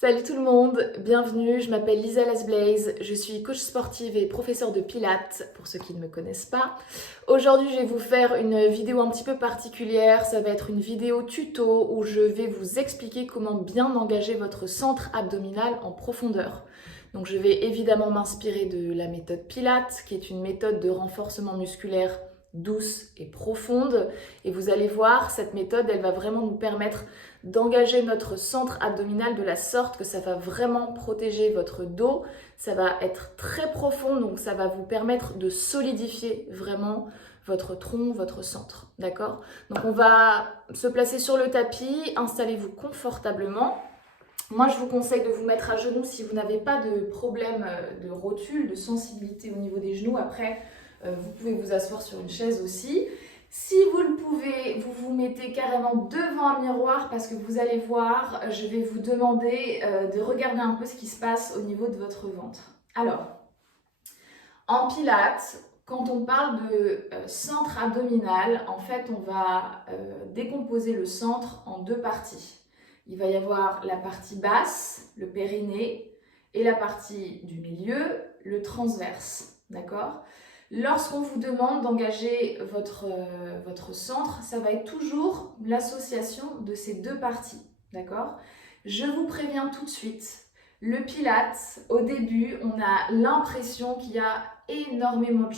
Salut tout le monde, bienvenue, je m'appelle Lisa Lasblaze, je suis coach sportive et professeure de pilates, pour ceux qui ne me connaissent pas. Aujourd'hui, je vais vous faire une vidéo un petit peu particulière, ça va être une vidéo tuto où je vais vous expliquer comment bien engager votre centre abdominal en profondeur. Donc je vais évidemment m'inspirer de la méthode Pilates, qui est une méthode de renforcement musculaire douce et profonde. Et vous allez voir, cette méthode, elle va vraiment nous permettre d'engager notre centre abdominal de la sorte que ça va vraiment protéger votre dos. Ça va être très profond, donc ça va vous permettre de solidifier vraiment votre tronc, votre centre. D'accord? Donc on va se placer sur le tapis, installez-vous confortablement. Moi, je vous conseille de vous mettre à genoux si vous n'avez pas de problème de rotule, de sensibilité au niveau des genoux. Après, vous pouvez vous asseoir sur une chaise aussi. Si vous le pouvez, vous vous mettez carrément devant un miroir parce que vous allez voir, je vais vous demander de regarder un peu ce qui se passe au niveau de votre ventre. Alors, en pilates, quand on parle de centre abdominal, en fait, on va décomposer le centre en deux parties. Il va y avoir la partie basse, le périnée, et la partie du milieu, le transverse. D'accord ? Lorsqu'on vous demande d'engager votre centre, ça va être toujours l'association de ces deux parties. D'accord ? Je vous préviens tout de suite, le Pilates, au début, on a l'impression qu'il y a énormément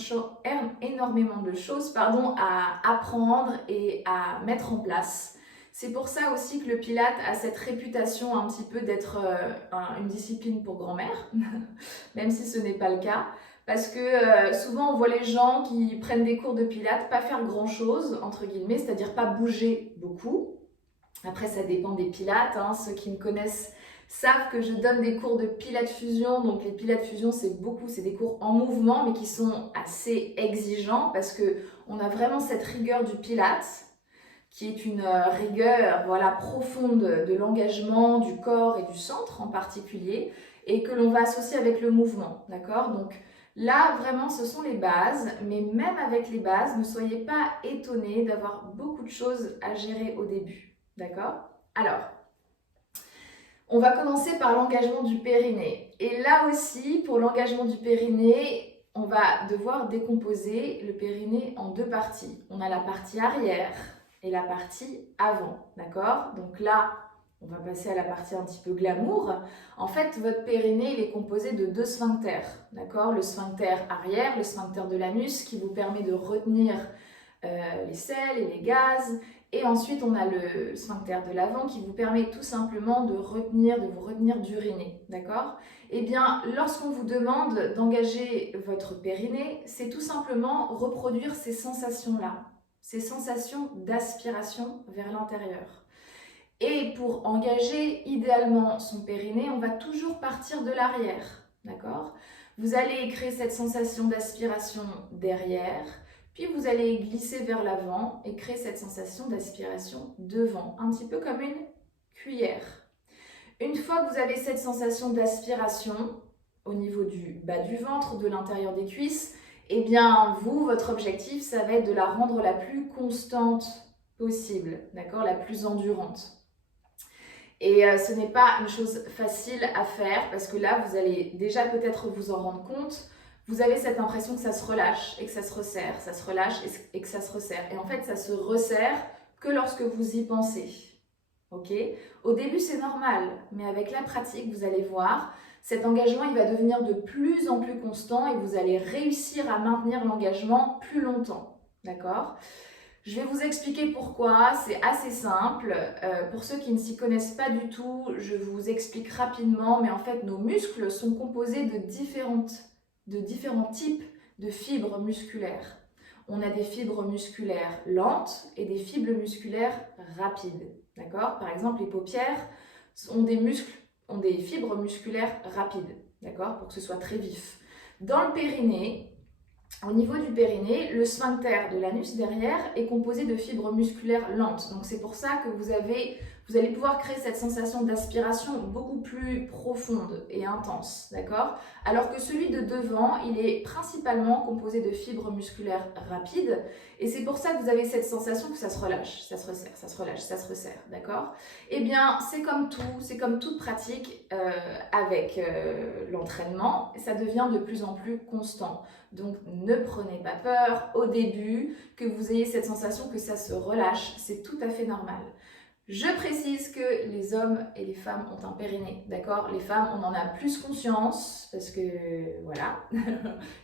de choses à apprendre et à mettre en place. C'est pour ça aussi que le Pilates a cette réputation un petit peu d'être une discipline pour grand-mère, même si ce n'est pas le cas. Parce que souvent on voit les gens qui prennent des cours de Pilates pas faire grand-chose, entre guillemets, c'est-à-dire pas bouger beaucoup. Après ça dépend des Pilates, hein. Ceux qui me connaissent savent que je donne des cours de Pilates Fusion. Donc les Pilates Fusion c'est des cours en mouvement mais qui sont assez exigeants parce qu'on a vraiment cette rigueur du Pilates qui est une rigueur profonde de l'engagement du corps et du centre en particulier et que l'on va associer avec le mouvement, d'accord ? Donc là, vraiment, ce sont les bases, mais même avec les bases, ne soyez pas étonnés d'avoir beaucoup de choses à gérer au début, d'accord ? Alors, on va commencer par l'engagement du périnée. Et là aussi, pour l'engagement du périnée, on va devoir décomposer le périnée en deux parties. On a la partie arrière et la partie avant, d'accord ? Donc là, on va passer à la partie un petit peu glamour. En fait, votre périnée, il est composé de deux sphincters, d'accord ? Le sphincter arrière, le sphincter de l'anus, qui vous permet de retenir les sels et les gaz. Et ensuite, on a le sphincter de l'avant qui vous permet tout simplement de vous retenir d'uriner, d'accord ? Eh bien, lorsqu'on vous demande d'engager votre périnée, c'est tout simplement reproduire ces sensations-là, ces sensations d'aspiration vers l'intérieur. Et pour engager idéalement son périnée, on va toujours partir de l'arrière, d'accord ? Vous allez créer cette sensation d'aspiration derrière, puis vous allez glisser vers l'avant et créer cette sensation d'aspiration devant, un petit peu comme une cuillère. Une fois que vous avez cette sensation d'aspiration au niveau du bas du ventre, de l'intérieur des cuisses, eh bien votre objectif, ça va être de la rendre la plus constante possible, d'accord ? La plus endurante. Et ce n'est pas une chose facile à faire parce que là, vous allez déjà peut-être vous en rendre compte. Vous avez cette impression que ça se relâche et que ça se resserre, ça se relâche et que ça se resserre. Et en fait, ça se resserre que lorsque vous y pensez. Ok ? Au début, c'est normal, mais avec la pratique, vous allez voir, cet engagement, il va devenir de plus en plus constant et vous allez réussir à maintenir l'engagement plus longtemps. D'accord ? Je vais vous expliquer pourquoi, c'est assez simple. Pour ceux qui ne s'y connaissent pas du tout, je vous explique rapidement, mais en fait, nos muscles sont composés de différents types de fibres musculaires. On a des fibres musculaires lentes et des fibres musculaires rapides. D'accord ? Par exemple, les paupières ont des fibres musculaires rapides, d'accord ? Pour que ce soit très vif. Dans le périnée, au niveau du périnée, le sphincter de l'anus derrière est composé de fibres musculaires lentes. Donc c'est pour ça que vous vous allez pouvoir créer cette sensation d'aspiration beaucoup plus profonde et intense, d'accord? Alors que celui de devant, il est principalement composé de fibres musculaires rapides et c'est pour ça que vous avez cette sensation que ça se relâche, ça se resserre, ça se relâche, ça se resserre, d'accord? Eh bien, c'est comme tout, c'est comme toute pratique avec l'entraînement, ça devient de plus en plus constant. Donc, ne prenez pas peur au début que vous ayez cette sensation que ça se relâche, c'est tout à fait normal. Je précise que les hommes et les femmes ont un périnée, d'accord? Les femmes, on en a plus conscience parce que, voilà,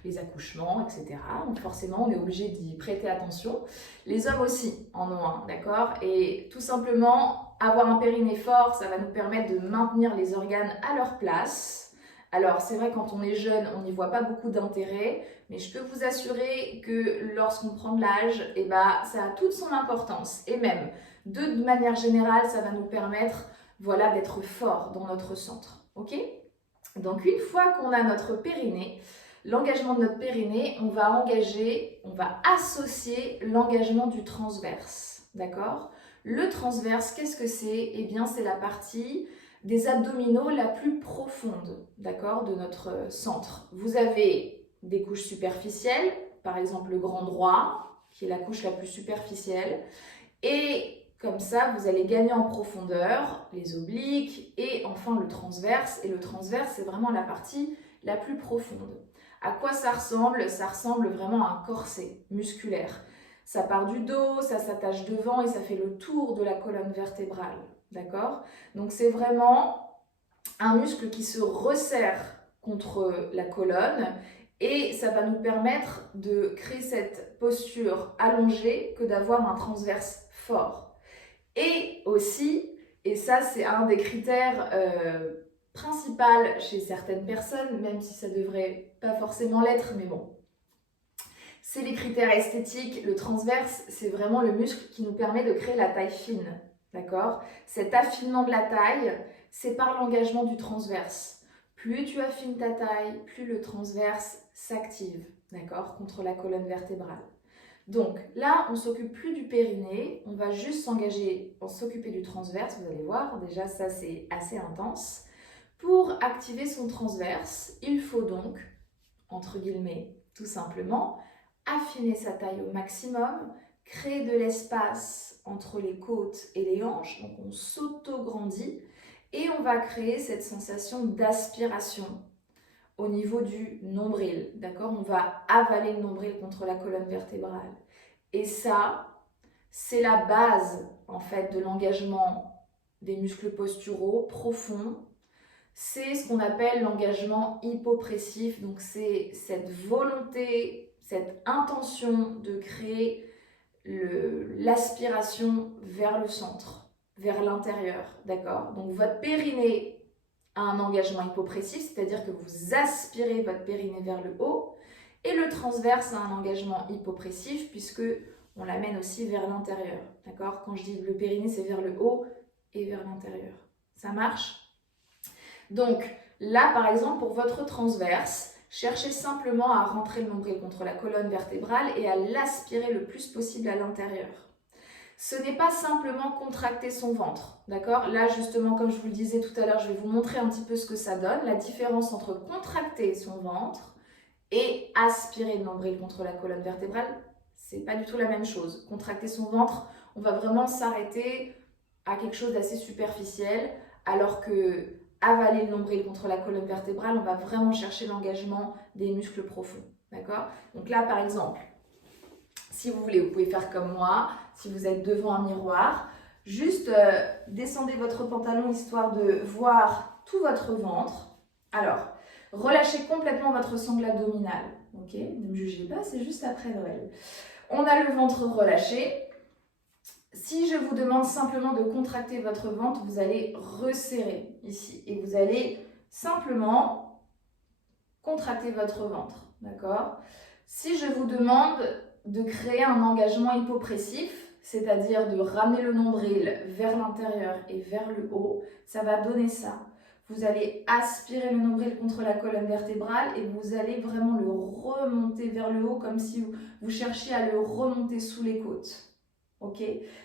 les accouchements, etc. Donc forcément, on est obligé d'y prêter attention. Les hommes aussi en ont un, d'accord? Et tout simplement, avoir un périnée fort, ça va nous permettre de maintenir les organes à leur place. Alors, c'est vrai, quand on est jeune, on n'y voit pas beaucoup d'intérêt, mais je peux vous assurer que lorsqu'on prend de l'âge, eh ben, ça a toute son importance. Et même, de manière générale, ça va nous permettre, voilà, d'être fort dans notre centre. Ok? Donc, une fois qu'on a notre périnée, l'engagement de notre périnée, on va associer l'engagement du transverse. D'accord? Le transverse, qu'est-ce que c'est? Eh bien, c'est la partie des abdominaux la plus profonde, d'accord, de notre centre. Vous avez des couches superficielles, par exemple le grand droit, qui est la couche la plus superficielle, et comme ça, vous allez gagner en profondeur, les obliques et enfin le transverse. Et le transverse, c'est vraiment la partie la plus profonde. À quoi ça ressemble? Ça ressemble vraiment à un corset musculaire. Ça part du dos, ça s'attache devant et ça fait le tour de la colonne vertébrale. D'accord? Donc c'est vraiment un muscle qui se resserre contre la colonne et ça va nous permettre de créer cette posture allongée que d'avoir un transverse fort. Et aussi, et ça c'est un des critères principaux chez certaines personnes, même si ça devrait pas forcément l'être, mais bon, c'est les critères esthétiques. Le transverse, c'est vraiment le muscle qui nous permet de créer la taille fine, d'accord? Cet affinement de la taille, c'est par l'engagement du transverse. Plus tu affines ta taille, plus le transverse s'active, d'accord, contre la colonne vertébrale. Donc là, on ne s'occupe plus du périnée, on va juste s'occuper du transverse, vous allez voir, déjà ça c'est assez intense. Pour activer son transverse, il faut donc, entre guillemets, tout simplement, affiner sa taille au maximum, créer de l'espace entre les côtes et les hanches, donc on s'auto-grandit et on va créer cette sensation d'aspiration au niveau du nombril, d'accord? On va avaler le nombril contre la colonne vertébrale. Et ça, c'est la base, en fait, de l'engagement des muscles posturaux profonds. C'est ce qu'on appelle l'engagement hypopressif. Donc, c'est cette volonté, cette intention de créer l'aspiration vers le centre, vers l'intérieur, d'accord? Donc, votre périnée un engagement hypopressif, c'est-à-dire que vous aspirez votre périnée vers le haut, et le transverse a un engagement hypopressif puisque on l'amène aussi vers l'intérieur, d'accord? Quand je dis le périnée, c'est vers le haut et vers l'intérieur. Ça marche? Donc là, par exemple, pour votre transverse, cherchez simplement à rentrer le nombril contre la colonne vertébrale et à l'aspirer le plus possible à l'intérieur. Ce n'est pas simplement contracter son ventre, d'accord? Là, justement, comme je vous le disais tout à l'heure, je vais vous montrer un petit peu ce que ça donne, la différence entre contracter son ventre et aspirer le nombril contre la colonne vertébrale. C'est pas du tout la même chose. Contracter son ventre, on va vraiment s'arrêter à quelque chose d'assez superficiel, alors que avaler le nombril contre la colonne vertébrale, on va vraiment chercher l'engagement des muscles profonds, d'accord? Donc là, par exemple, si vous voulez, vous pouvez faire comme moi, si vous êtes devant un miroir, juste descendez votre pantalon histoire de voir tout votre ventre. Alors, relâchez complètement votre sangle abdominale, ok? Ne me jugez pas, c'est juste après Noël. On a le ventre relâché. Si je vous demande simplement de contracter votre ventre, vous allez resserrer ici et vous allez simplement contracter votre ventre, d'accord? Si je vous demande de créer un engagement hypopressif, c'est-à-dire de ramener le nombril vers l'intérieur et vers le haut, ça va donner ça. Vous allez aspirer le nombril contre la colonne vertébrale et vous allez vraiment le remonter vers le haut comme si vous cherchiez à le remonter sous les côtes. Ok?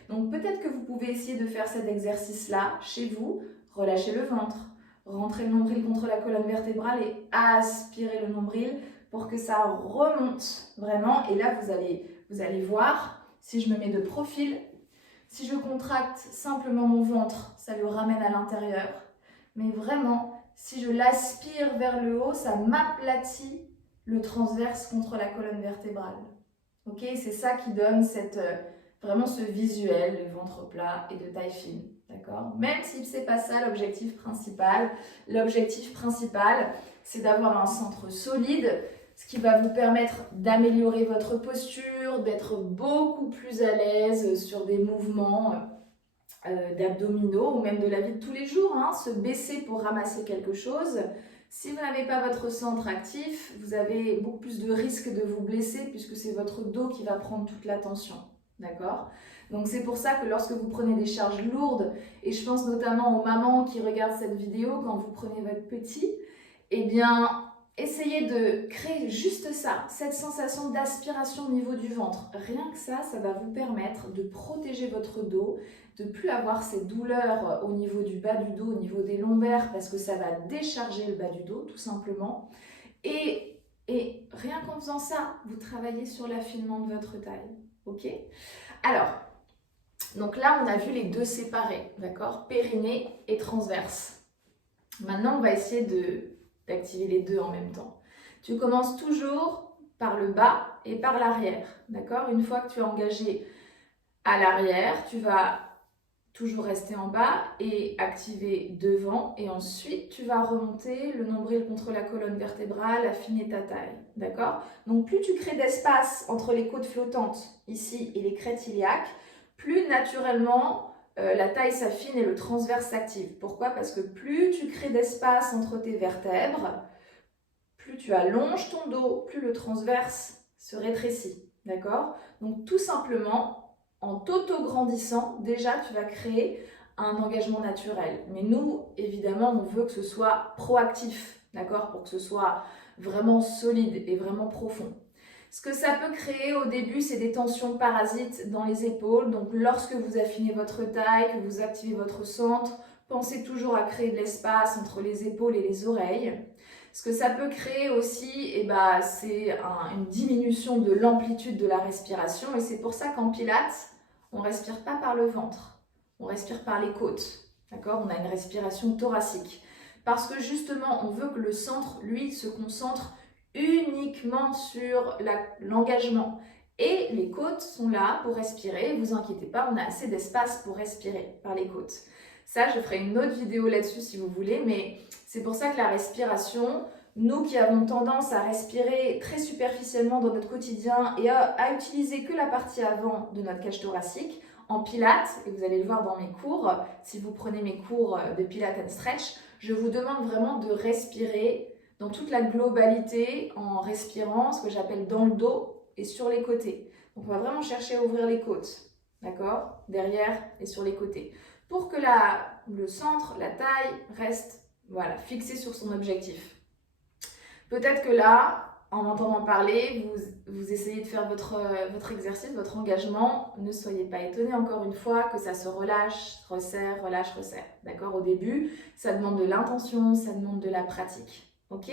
Donc peut-être que vous pouvez essayer de faire cet exercice-là chez vous, relâcher le ventre, rentrer le nombril contre la colonne vertébrale et aspirer le nombril pour que ça remonte vraiment. Et là, vous allez voir, si je me mets de profil, si je contracte simplement mon ventre, ça le ramène à l'intérieur. Mais vraiment, si je l'aspire vers le haut, ça m'aplatit le transverse contre la colonne vertébrale. Ok? C'est ça qui donne vraiment ce visuel de ventre plat et de taille fine. D'accord? Même si ce n'est pas ça l'objectif principal. L'objectif principal, c'est d'avoir un centre solide, ce qui va vous permettre d'améliorer votre posture, d'être beaucoup plus à l'aise sur des mouvements d'abdominaux ou même de la vie de tous les jours, hein, se baisser pour ramasser quelque chose. Si vous n'avez pas votre centre actif, vous avez beaucoup plus de risques de vous blesser puisque c'est votre dos qui va prendre toute l'attention. D'accord? Donc c'est pour ça que lorsque vous prenez des charges lourdes, et je pense notamment aux mamans qui regardent cette vidéo quand vous prenez votre petit, eh bien essayez de créer juste ça, cette sensation d'aspiration au niveau du ventre. Rien que ça va vous permettre de protéger votre dos, de ne plus avoir ces douleurs au niveau du bas du dos, au niveau des lombaires, parce que ça va décharger le bas du dos, tout simplement. Et rien qu'en faisant ça, vous travaillez sur l'affinement de votre taille. Ok? Alors, donc là, on a vu les deux séparés, d'accord? Périnée et transverse. Maintenant, on va essayer d'activer les deux en même temps. Tu commences toujours par le bas et par l'arrière, d'accord? Une fois que tu as engagé à l'arrière, tu vas toujours rester en bas et activer devant, et ensuite tu vas remonter le nombril contre la colonne vertébrale, affiner ta taille, d'accord? Donc plus tu crées d'espace entre les côtes flottantes ici et les crêtes iliaques, plus naturellement la taille s'affine et le transverse s'active. Pourquoi? Parce que plus tu crées d'espace entre tes vertèbres, plus tu allonges ton dos, plus le transverse se rétrécit, d'accord? Donc tout simplement, en t'auto-grandissant, déjà tu vas créer un engagement naturel. Mais nous, évidemment, on veut que ce soit proactif, d'accord? Pour que ce soit vraiment solide et vraiment profond. Ce que ça peut créer au début, c'est des tensions parasites dans les épaules. Donc lorsque vous affinez votre taille, que vous activez votre centre, pensez toujours à créer de l'espace entre les épaules et les oreilles. Ce que ça peut créer aussi, c'est une diminution de l'amplitude de la respiration. Et c'est pour ça qu'en pilates, on ne respire pas par le ventre, on respire par les côtes. D'accord? On a une respiration thoracique. Parce que justement, on veut que le centre, lui, se concentre uniquement sur l'engagement. Et les côtes sont là pour respirer. Ne vous inquiétez pas, on a assez d'espace pour respirer par les côtes. Ça, je ferai une autre vidéo là-dessus si vous voulez, mais c'est pour ça que la respiration, nous qui avons tendance à respirer très superficiellement dans notre quotidien et à utiliser que la partie avant de notre cage thoracique, en pilates, et vous allez le voir dans mes cours, si vous prenez mes cours de Pilates and Stretch, je vous demande vraiment de respirer dans toute la globalité en respirant ce que j'appelle dans le dos et sur les côtés. Donc on va vraiment chercher à ouvrir les côtes, d'accord? Derrière et sur les côtés. Pour que le centre, la taille reste fixé sur son objectif. Peut-être que là, en m'entendant parler, vous essayez de faire votre exercice, votre engagement. Ne soyez pas étonnés, encore une fois, que ça se relâche, resserre, relâche, resserre. D'accord? Au début, ça demande de l'intention, ça demande de la pratique. Ok?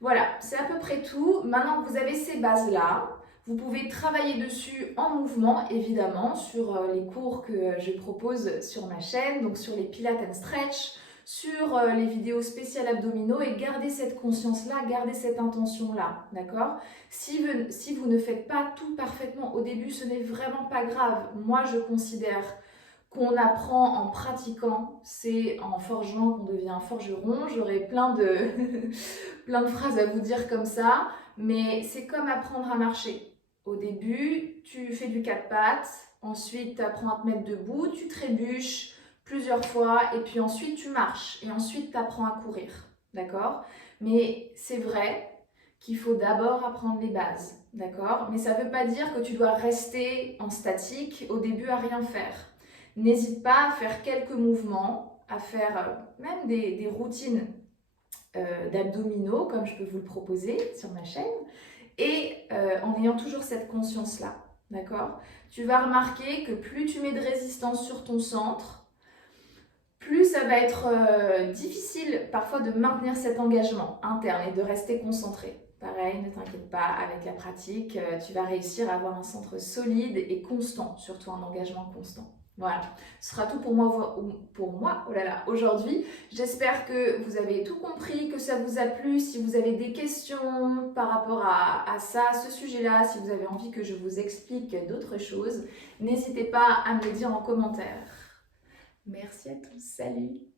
Voilà, c'est à peu près tout. Maintenant que vous avez ces bases-là, vous pouvez travailler dessus en mouvement, évidemment, sur les cours que je propose sur ma chaîne, donc sur les Pilates and Stretch, sur les vidéos spéciales abdominaux, et garder cette conscience-là, garder cette intention-là, d'accord? Si vous ne faites pas tout parfaitement au début, ce n'est vraiment pas grave. Moi, je considère qu'on apprend en pratiquant, c'est en forgeant qu'on devient forgeron. J'aurais plein de phrases à vous dire comme ça, mais c'est comme apprendre à marcher. Au début, tu fais du quatre pattes, ensuite tu apprends à te mettre debout, tu trébuches plusieurs fois, et puis ensuite tu marches, et ensuite tu apprends à courir, d'accord? Mais c'est vrai qu'il faut d'abord apprendre les bases, d'accord? Mais ça ne veut pas dire que tu dois rester en statique au début à rien faire. N'hésite pas à faire quelques mouvements, à faire même des routines d'abdominaux, comme je peux vous le proposer sur ma chaîne, et en ayant toujours cette conscience-là, d'accord? Tu vas remarquer que plus tu mets de résistance sur ton centre, plus ça va être difficile parfois de maintenir cet engagement interne et de rester concentré. Pareil, ne t'inquiète pas, avec la pratique, tu vas réussir à avoir un centre solide et constant, surtout un engagement constant. Voilà, ce sera tout pour moi, oh là là, aujourd'hui. J'espère que vous avez tout compris, que ça vous a plu. Si vous avez des questions par rapport à ça, à ce sujet-là, si vous avez envie que je vous explique d'autres choses, n'hésitez pas à me le dire en commentaire. Merci à tous, salut!